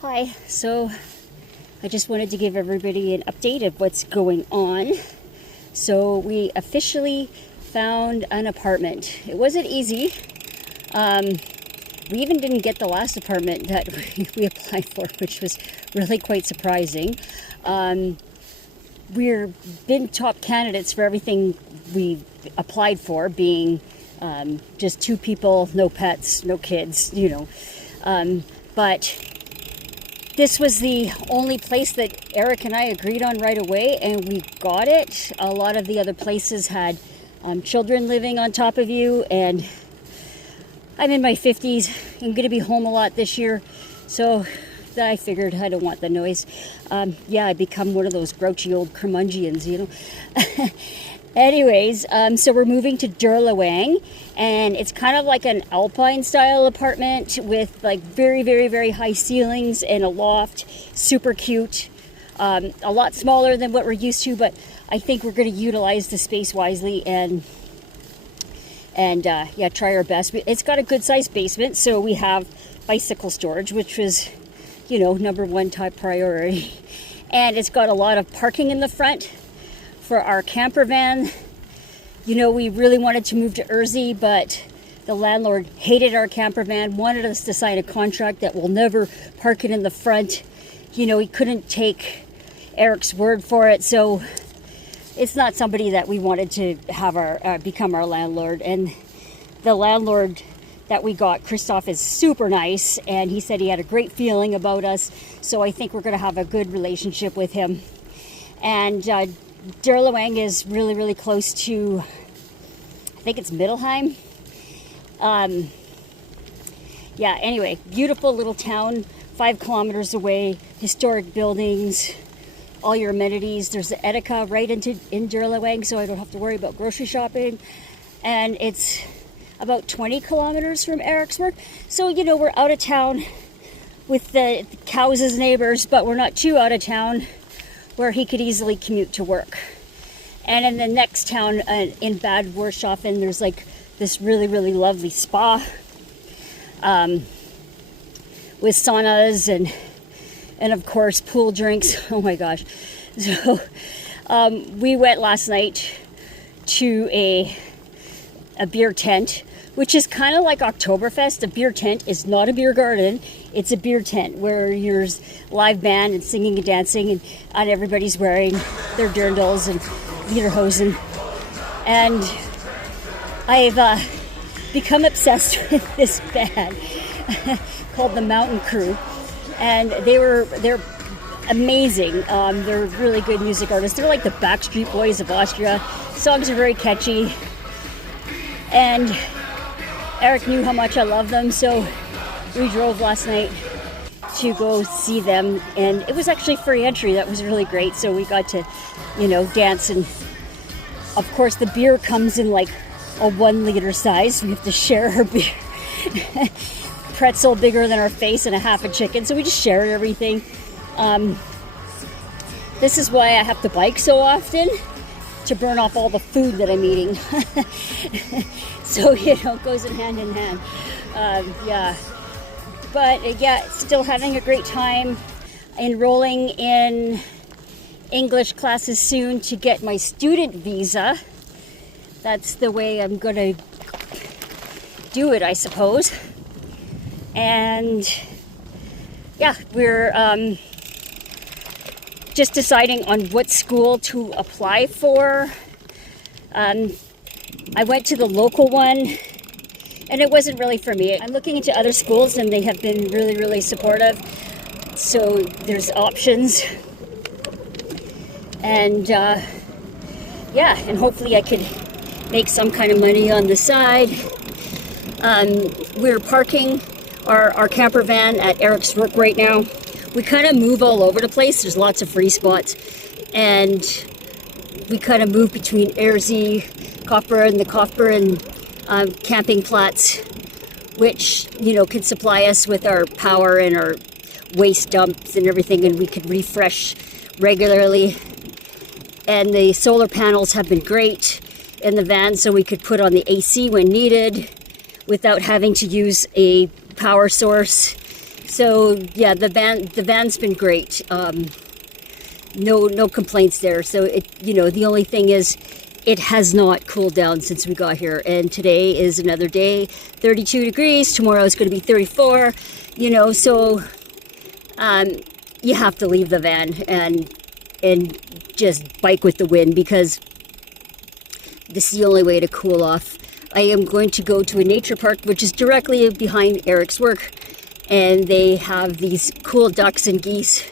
Hi, so I just wanted to give everybody an update of what's going on. So we officially found an apartment. It wasn't easy. We even didn't get the last apartment that we applied for, which was really quite surprising. We're been top candidates for everything we applied for, being just two people, no pets, no kids, but this was the only place that Eric and I agreed on right away, and we got it. A lot of the other places had children living on top of you, and I'm in my 50s. I'm going to be home a lot this year, so I figured I don't want the noise. I become one of those grouchy old curmudgeons, Anyways, so we're moving to Dirlewang, and it's kind of like an alpine style apartment with like very, very, very high ceilings and a loft. Super cute. A lot smaller than what we're used to, but I think we're going to utilize the space wisely and try our best. It's got a good sized basement, so we have bicycle storage, which was, number one top priority. And it's got a lot of parking in the front for our camper van. We really wanted to move to Ersey, but the landlord hated our camper van, wanted us to sign a contract that we'll never park it in the front. He couldn't take Eric's word for it, so it's not somebody that we wanted to have become our landlord. And the landlord that we got, Christoph, is super nice, and he said he had a great feeling about us, so I think we're going to have a good relationship with him. And Dirlewang is really, really close to, I think it's Middelheim. Anyway, beautiful little town, 5 kilometers away, historic buildings, all your amenities. There's the Edeka right in Dirlewang, so I don't have to worry about grocery shopping. And it's about 20 kilometers from Eric's work. So, we're out of town with the cows as neighbors, but we're not too out of town where he could easily commute to work. And in the next town, in Bad Wurshofen, there's like this really, really lovely spa with saunas and of course pool drinks. Oh my gosh. So we went last night to a beer tent, which is kind of like Oktoberfest. A beer tent is not a beer garden. It's a beer tent where there's live band and singing and dancing, and everybody's wearing their dirndls and lederhosen. And I've become obsessed with this band called the Mountain Crew, and they're amazing. They're really good music artists. They're like the Backstreet Boys of Austria. Songs are very catchy, and Eric knew how much I love them, so we drove last night to go see them, and it was actually free entry. That was really great. So we got to, dance, and of course the beer comes in like a 1 liter size. We have to share our beer. Pretzel bigger than our face and a half a chicken, so we just share everything. This is why I have to bike so often, to burn off all the food that I'm eating. So, it goes in hand. But still having a great time. Enrolling in English classes soon to get my student visa. That's the way I'm going to do it, I suppose. And we're just deciding on what school to apply for. I went to the local one, and it wasn't really for me. I'm looking into other schools, and they have been really, really supportive. So there's options. And and hopefully I could make some kind of money on the side. We're parking our camper van at Eric's work right now. We kind of move all over the place. There's lots of free spots, and we kind of move between Ersey, Kaufbeuren, the Kaufbeuren camping plots, which could supply us with our power and our waste dumps and everything, and we could refresh regularly. And the solar panels have been great in the van, so we could put on the AC when needed without having to use a power source. So yeah, the van's been great. No complaints there. So the only thing is, it has not cooled down since we got here. And today is another day, 32 degrees. Tomorrow is going to be 34. So you have to leave the van and just bike with the wind, because this is the only way to cool off. I am going to go to a nature park, which is directly behind Eric's work, and they have these cool ducks and geese,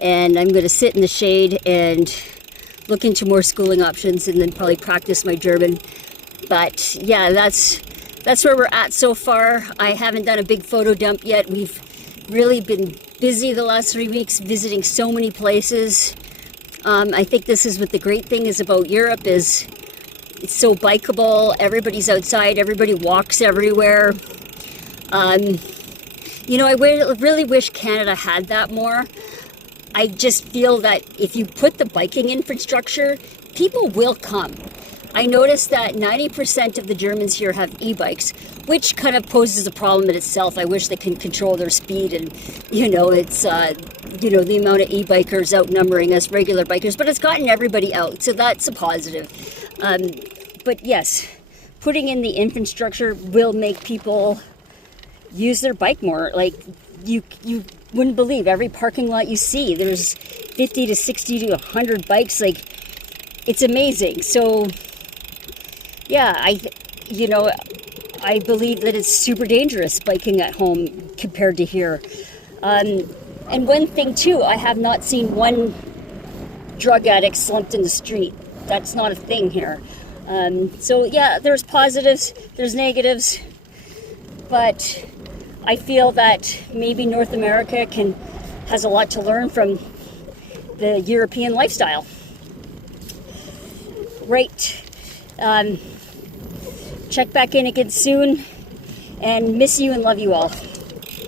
and I'm going to sit in the shade and look into more schooling options, and then probably practice my German. But yeah, that's where we're at so far. I haven't done a big photo dump yet. We've really been busy the last 3 weeks, visiting so many places. I think this is what the great thing is about Europe, is it's so bikeable. Everybody's outside. Everybody walks everywhere. I really wish Canada had that more. I just feel that if you put the biking infrastructure, people will come. I noticed that 90% of the Germans here have e-bikes, which kind of poses a problem in itself. I wish they can control their speed, and it's the amount of e-bikers outnumbering us regular bikers, but it's gotten everybody out, so that's a positive. But yes, putting in the infrastructure will make people use their bike more. Like, you wouldn't believe every parking lot you see, there's 50 to 60 to 100 bikes. Like, it's amazing. So yeah, I believe that it's super dangerous biking at home compared to here. And one thing too, I have not seen one drug addict slumped in the street. That's not a thing here. So yeah, there's positives, there's negatives, but I feel that maybe North America has a lot to learn from the European lifestyle. Right. Check back in again soon, and miss you and love you all.